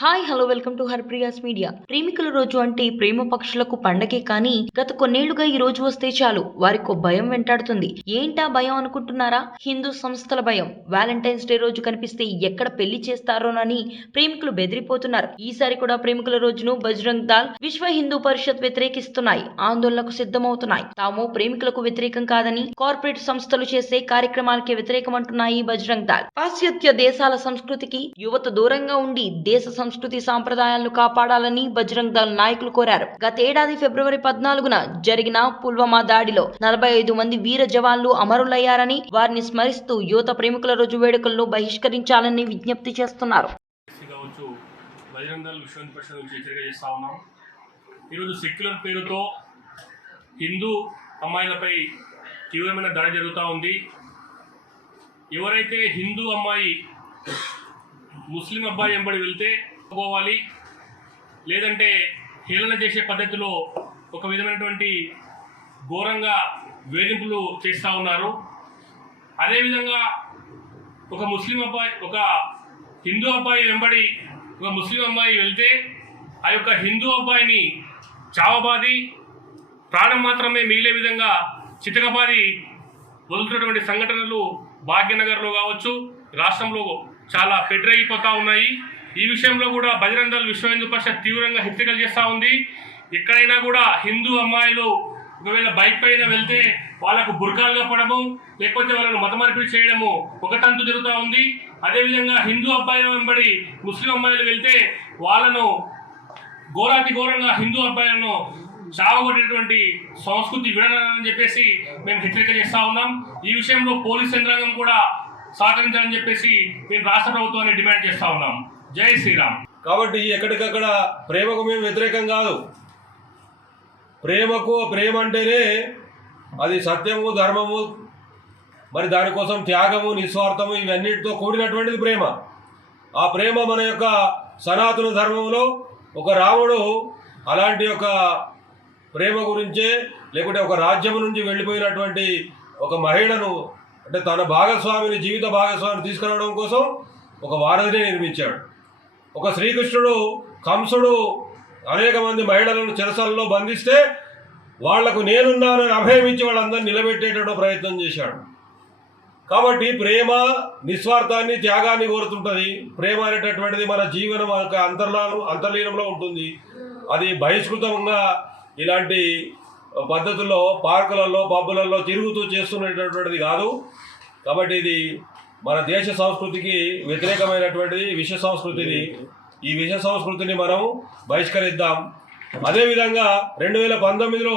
Hi hello welcome to Harpriya's media. ప్రేమికుల రోజు అంటే ప్రేమ పక్షులకు పండగే కానీ గత కొన్నేళ్లుగా ఈ రోజు వస్తే చాలు వారికో భయం వెంటాడుతుంది. ఏంటా భయం అనుకుంటున్నారా? హిందూ సంస్థల భయం. వ్యాలంటైన్స్ డే రోజు కనిపిస్తే ఎక్కడ పెళ్లి చేస్తారోనని ప్రేమికులు బెదిరిపోతున్నారు. ఈసారి కూడా ప్రేమికుల రోజును బజరంగ్ దళ్, విశ్వ హిందూ పరిషత్ వ్యతిరేకిస్తున్నాయి. ఆందోళనకు సిద్ధమవుతున్నాయి. తాము ప్రేమికులకు వ్యతిరేకం కాదని కార్పొరేట్ సంస్థలు చేసే కార్యక్రమాలకే వ్యతిరేకమంటున్నాయి బజరంగ్ దళ్. పాశ్చాత్య దేశాల సంస్కృతికి యువత దూరంగా ఉండి దేశ సంస్కృతి సాంప్రదాయాలను కాపాడాలని బజరంగ్ దళ్ నాయకులు కోరారు. గతేడాది ఫిబ్రవరి 14న జరిగిన పుల్వామా దాడిలో 45 మంది వీర జవాన్లు అమరులయ్యారని, వారిని స్మరిస్తూ యువత ప్రేమికుల రోజు వేడుకలను బహిష్కరించాలని విజ్ఞప్తి చేస్తున్నారు. ఈరోజు సెక్యులర్ పేరుతో హిందూ అమ్మాయిలపై తీవ్రమైన దాడి జరుగుతూ ఉంది. ఎవరైతే హిందూ అమ్మాయి ముస్లిం అబ్బాయి వెంబడి వెళ్తే పోవాలి, లేదంటే హేళన చేసే పద్ధతిలో ఒక విధమైనటువంటి ఘోరంగా వేధింపులు చేస్తూ ఉన్నారు. అదేవిధంగా ఒక హిందూ అబ్బాయి వెంబడి ఒక ముస్లిం అమ్మాయి వెళ్తే ఆ యొక్క హిందూ అబ్బాయిని చావబాది ప్రాణం మాత్రమే మిగిలే విధంగా చితకబాది వదులుతున్నటువంటి సంఘటనలు భాగ్యనగర్లో కావచ్చు, రాష్ట్రంలో చాలా పెద్దయిపోతూ ఉన్నాయి. ఈ విషయంలో కూడా బజరంగ్ దళ్, విశ్వ హిందూ పరిషత్ తీవ్రంగా హెచ్చరికలు చేస్తూ ఉంది. ఎక్కడైనా కూడా హిందూ అమ్మాయిలు ఒకవేళ బైక్ పైన వెళ్తే వాళ్ళకు బుర్కాలు కప్పడము, లేకపోతే వాళ్ళను మత మార్పిడి చేయడము ఒక తంతు జరుగుతూ ఉంది. అదేవిధంగా హిందూ అబ్బాయిల వెంబడి ముస్లిం అమ్మాయిలు వెళ్తే వాళ్ళను ఘోరంగా హిందూ అబ్బాయిలను చావగొట్టేటువంటి సంస్కృతి విడనాలని చెప్పేసి మేము హెచ్చరిక చేస్తూ ఉన్నాం. ఈ విషయంలో పోలీస్ యంత్రాంగం కూడా సహకరించాలని చెప్పేసి మేము రాష్ట్ర ప్రభుత్వాన్ని డిమాండ్ చేస్తూ ఉన్నాం. జై శ్రీరామ్. కాబట్టి ఎక్కడికక్కడ ప్రేమకు మేము వ్యతిరేకం కాదు. ప్రేమ అంటేనే అది సత్యము, ధర్మము, మరి దానికోసం త్యాగము, నిస్వార్థము ఇవన్నిటితో కూడినటువంటిది ప్రేమ. ఆ ప్రేమ మన యొక్క సనాతన ధర్మంలో ఒక రాముడు అలాంటి ఒక ప్రేమ గురించే, లేకుంటే ఒక రాజ్యం నుంచి వెళ్ళిపోయినటువంటి ఒక మహిళను, అంటే తన భాగస్వామిని, జీవిత భాగస్వామిని తీసుకురావడం కోసం ఒక వారధిని నిర్మించాడు. ఒక శ్రీకృష్ణుడు, కంసుడు అనేక మంది మహిళలను చెరసాలలో బంధిస్తే వాళ్లకు నేనున్నానని అభయం ఇచ్చి వాళ్ళందరినీ నిలబెట్టేటటువంటి ప్రయత్నం చేశాడు. కాబట్టి ప్రేమ నిస్వార్థాన్ని, త్యాగాన్ని కోరుతుంటుంది. ప్రేమ అనేటటువంటిది మన జీవనం అంతర్లీనంలో ఉంటుంది. అది బహిష్కృతంగా ఇలాంటి పద్ధతుల్లో పార్కులలో, పబ్బులలో తిరుగుతూ చేస్తున్నటువంటిది కాదు. కాబట్టి ఇది మన దేశ సంస్కృతికి వ్యతిరేకమైనటువంటిది, విష సంస్కృతిని. ఈ విష సంస్కృతిని మనం బహిష్కరిద్దాం. అదేవిధంగా 2019లో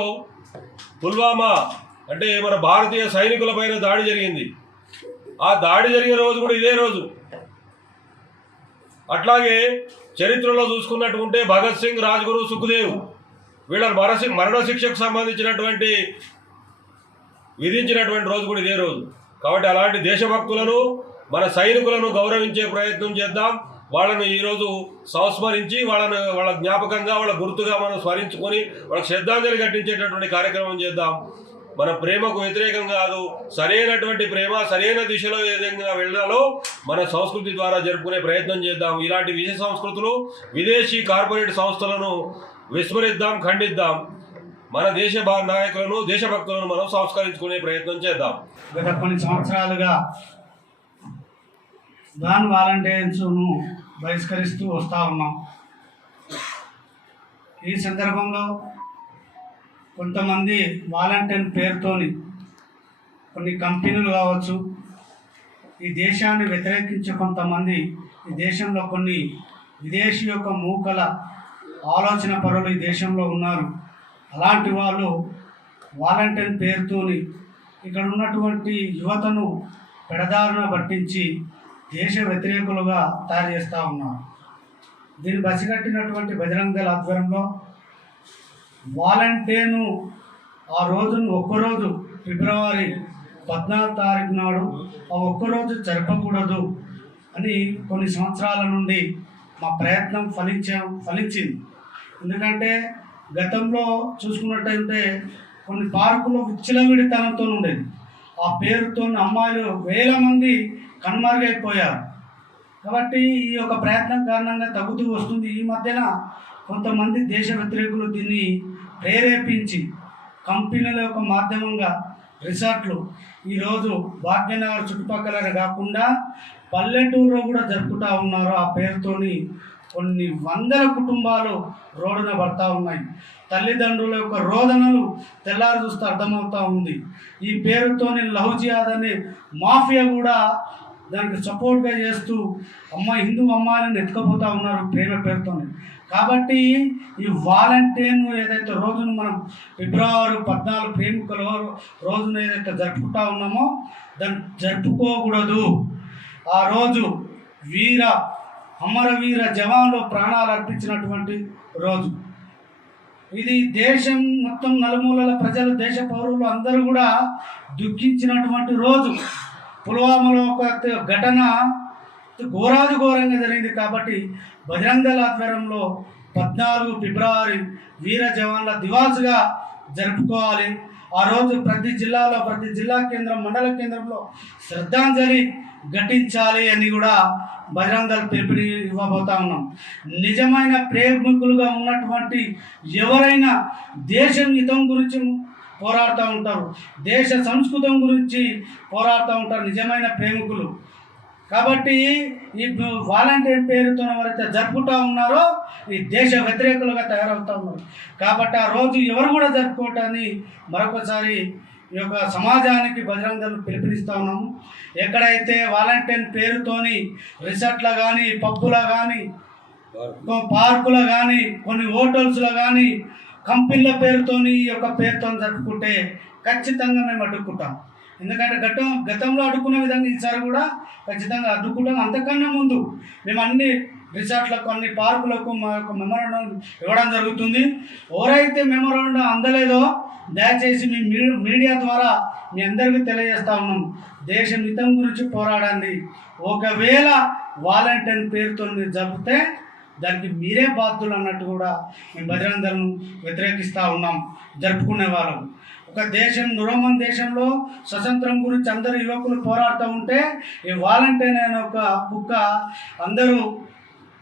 పుల్వామా అంటే మన భారతీయ సైనికులపైన దాడి జరిగింది. ఆ దాడి జరిగిన రోజు కూడా ఇదే రోజు. అట్లాగే చరిత్రలో చూసుకున్నట్టుంటే భగత్ సింగ్, రాజ్గురు, సుఖ్దేవ్ వీళ్ళ మరణశిక్షకు సంబంధించినటువంటి విధించినటువంటి రోజు కూడా ఇదే రోజు. కాబట్టి అలాంటి దేశభక్తులను, మన సైనికులను గౌరవించే ప్రయత్నం చేద్దాం. వాళ్ళను ఈరోజు సంస్మరించి వాళ్ళ జ్ఞాపకంగా, వాళ్ళ గుర్తుగా మనం స్మరించుకొని వాళ్ళకి శ్రద్ధాంజలి ఘటించేటటువంటి కార్యక్రమం చేద్దాం. మన ప్రేమకు వ్యతిరేకం కాదు, సరైనటువంటి ప్రేమ సరైన దిశలో ఏ విధంగా వెళ్ళాలో మన సంస్కృతి ద్వారా జరుపుకునే ప్రయత్నం చేద్దాం. ఇలాంటి విషయ సంస్కృతులు, విదేశీ కార్పొరేట్ సంస్థలను విస్మరిద్దాం, ఖండిద్దాం. మన దేశ నాయకులను, దేశభక్తులను మనం సంస్కరించుకునే ప్రయత్నం చేద్దాం. గత కొన్ని సంవత్సరాలుగా గాన్ వాలంటీర్స్ను బహిష్కరిస్తూ వస్తూ ఉన్నాం. ఈ సందర్భంలో కొంతమంది వాలంటీర్ పేరుతోని కొన్ని కంపెనీలు కావచ్చు, ఈ దేశాన్ని వ్యతిరేకించే కొంతమంది, ఈ దేశంలో కొన్ని విదేశీ యొక్క మూకల ఆలోచన పరులు ఈ దేశంలో ఉన్నారు. అలాంటి వాళ్ళు వాలంటీర్ పేరుతోని ఇక్కడ ఉన్నటువంటి యువతను పెడదారున పట్టించి దేశ వ్యతిరేకులుగా తయారు చేస్తూ ఉన్నారు. దీన్ని పసిగట్టినటువంటి బజరంగ్ దళ్ ఆధ్వర్యంలో వాలంటీర్ను ఆ రోజును ఒక్కరోజు ఫిబ్రవరి 14వ తారీఖు నాడు ఆ ఒక్కరోజు జరపకూడదు అని కొన్ని సంవత్సరాల నుండి మా ప్రయత్నం ఫలించింది. ఎందుకంటే గతంలో చూసుకున్నట్టయితే కొన్ని పార్కులు విచ్చలవిడితనంతో ఉండేది. ఆ పేరుతో అమ్మాయిలు వేల మంది కనుమరుగైపోయారు. కాబట్టి ఈ యొక్క ప్రయత్నం కారణంగా తగ్గుతూ వస్తుంది. ఈ మధ్యన కొంతమంది దేశ వ్యతిరేకులు దీన్ని ప్రేరేపించి కంపెనీల యొక్క మాధ్యమంగా రిసార్ట్లు ఈరోజు భాగ్యనగర్ చుట్టుపక్కల కాకుండా పల్లెటూరులో కూడా జరుపుకుంటూ ఉన్నారు. ఆ పేరుతోని కొన్ని వందల కుటుంబాలు రోడ్డున పడతా ఉన్నాయి. తల్లిదండ్రుల యొక్క రోదనలు తెల్లారి చూస్తే అర్థమవుతూ ఉంది. ఈ పేరుతోని లవ్ జిహాద్ అనే మాఫియా కూడా దానికి సపోర్ట్గా చేస్తూ హిందూ అమ్మాయిలను ఎత్తుకపోతూ ఉన్నారు ప్రేమ పేరుతోని. కాబట్టి ఈ వాలంటీర్ను ఏదైతే రోజును మనం ఫిబ్రవరి 14 ప్రేమికుల రోజున ఏదైతే జరుపుకుంటా ఉన్నామో దాన్ని జరుపుకోకూడదు. ఆ రోజు అమరవీర జవాన్లు ప్రాణాలు అర్పించినటువంటి రోజు. ఇది దేశం మొత్తం నలుమూలల ప్రజలు, దేశ పౌరులు అందరూ కూడా దుఃఖించినటువంటి రోజు. పుల్వామాలో ఒక ఘటన ఘోరాది ఘోరంగా జరిగింది. కాబట్టి బజరంగ దళ ఆధ్వర్యంలో 14 ఫిబ్రవరి వీర జవాన్ల దివాసుగా జరుపుకోవాలి. ఆ రోజు ప్రతి జిల్లాలో, ప్రతి జిల్లా కేంద్రం, మండల కేంద్రంలో శ్రద్ధాంజలి ఘటించాలి అని కూడా బజరంగ దళ పిలుపుని ఇవ్వబోతా ఉన్నాం. నిజమైన ప్రేమికులుగా ఉన్నటువంటి ఎవరైనా దేశం హితం గురించి పోరాడుతూ ఉంటారు, దేశ సంస్కృతం గురించి పోరాడుతూ ఉంటారు నిజమైన ప్రేమికులు. కాబట్టి ఈ వాలంటీర్ పేరుతో ఎవరైతే జరుపుకుంటూ ఉన్నారో ఈ దేశ వ్యతిరేకులుగా తయారవుతూ ఉన్నారు. కాబట్టి ఆ రోజు ఎవరు కూడా జరుపుకోవటాన్ని మరొకసారి ఈ యొక్క సమాజానికి బజరంగ దళం పిలుపునిస్తూ ఉన్నాము. ఎక్కడైతే వాలంటీర్ పేరుతోని రిసార్ట్లో కానీ, పబ్బులో కానీ, పార్కులో కానీ, కొన్ని హోటల్స్లో కానీ కంపెనీల పేరుతోని ఈ యొక్క పేరుతో జరుపుకుంటే ఖచ్చితంగా మేము అడ్డుకుంటాం. ఎందుకంటే గతంలో అడ్డుకున్న విధంగా ఈసారి కూడా ఖచ్చితంగా అడ్డుకుంటాం. అంతకన్నా ముందు మేము అన్ని రిసార్ట్లకు, అన్ని పార్కులకు మా యొక్క మెమోరాండం ఇవ్వడం జరుగుతుంది. ఎవరైతే మెమోరాండం అందలేదో దయచేసి మీ మీడియా ద్వారా మీ అందరికీ తెలియజేస్తా ఉన్నాం. దేశం హితం గురించి పోరాడండి. ఒకవేళ వాలంటీర్ పేరుతో మీరు జరిపితే దానికి మీరే బాధ్యులు అన్నట్టు కూడా మేము బజరంగ దళం వ్యతిరేకిస్తూ ఉన్నాం. జరుపుకునే వాళ్ళం ఒక దేశం నురమన్ దేశంలో స్వతంత్రం గురించి అందరూ యువకులు పోరాడుతూ ఉంటే ఈ వాలంటీర్ అనే ఒక బుక్క అందరూ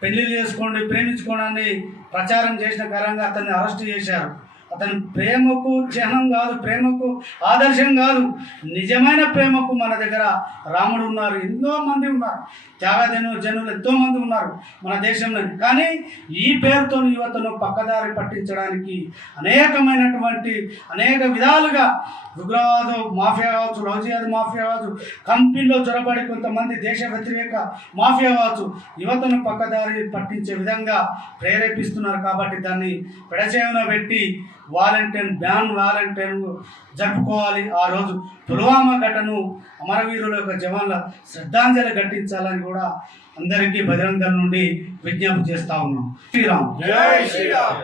పెళ్లిళ్ళు చేసుకోండి, ప్రేమించుకోవడాన్ని ప్రచారం చేసిన కారణంగా అతన్ని అరెస్ట్ చేశారు. అతను ప్రేమకు చిహ్నం కాదు, ప్రేమకు ఆదర్శం కాదు, నిజమైన ప్రేమకు మన దగ్గర రాముడు ఉన్నారు, ఎంతోమంది ఉన్నారు, జనులు ఎంతోమంది ఉన్నారు మన దేశంలో. కానీ ఈ పేరుతో యువతను పక్కదారి పట్టించడానికి అనేక విధాలుగా ఉగ్రవాద మాఫియా కావచ్చు, లవ్ జిహాద్ మాఫియా కావచ్చు, కంపెనీలో చొరబడి కొంతమంది దేశ వ్యతిరేక మాఫియా కావచ్చు యువతను పక్కదారి పట్టించే విధంగా ప్రేరేపిస్తున్నారు. కాబట్టి దాన్ని పెడచేవన పెట్టి వాలంటీర్ జరుపుకోవాలి. ఆ రోజు పుల్వామా ఘటనను అమరవీరుల యొక్క జవాన్ల శ్రద్ధాంజలి ఘటించాలని కూడా అందరికీ బజరంగ దళం నుండి విజ్ఞప్తి చేస్తా ఉన్నాం. శ్రీరామ్. జై శ్రీరామ్.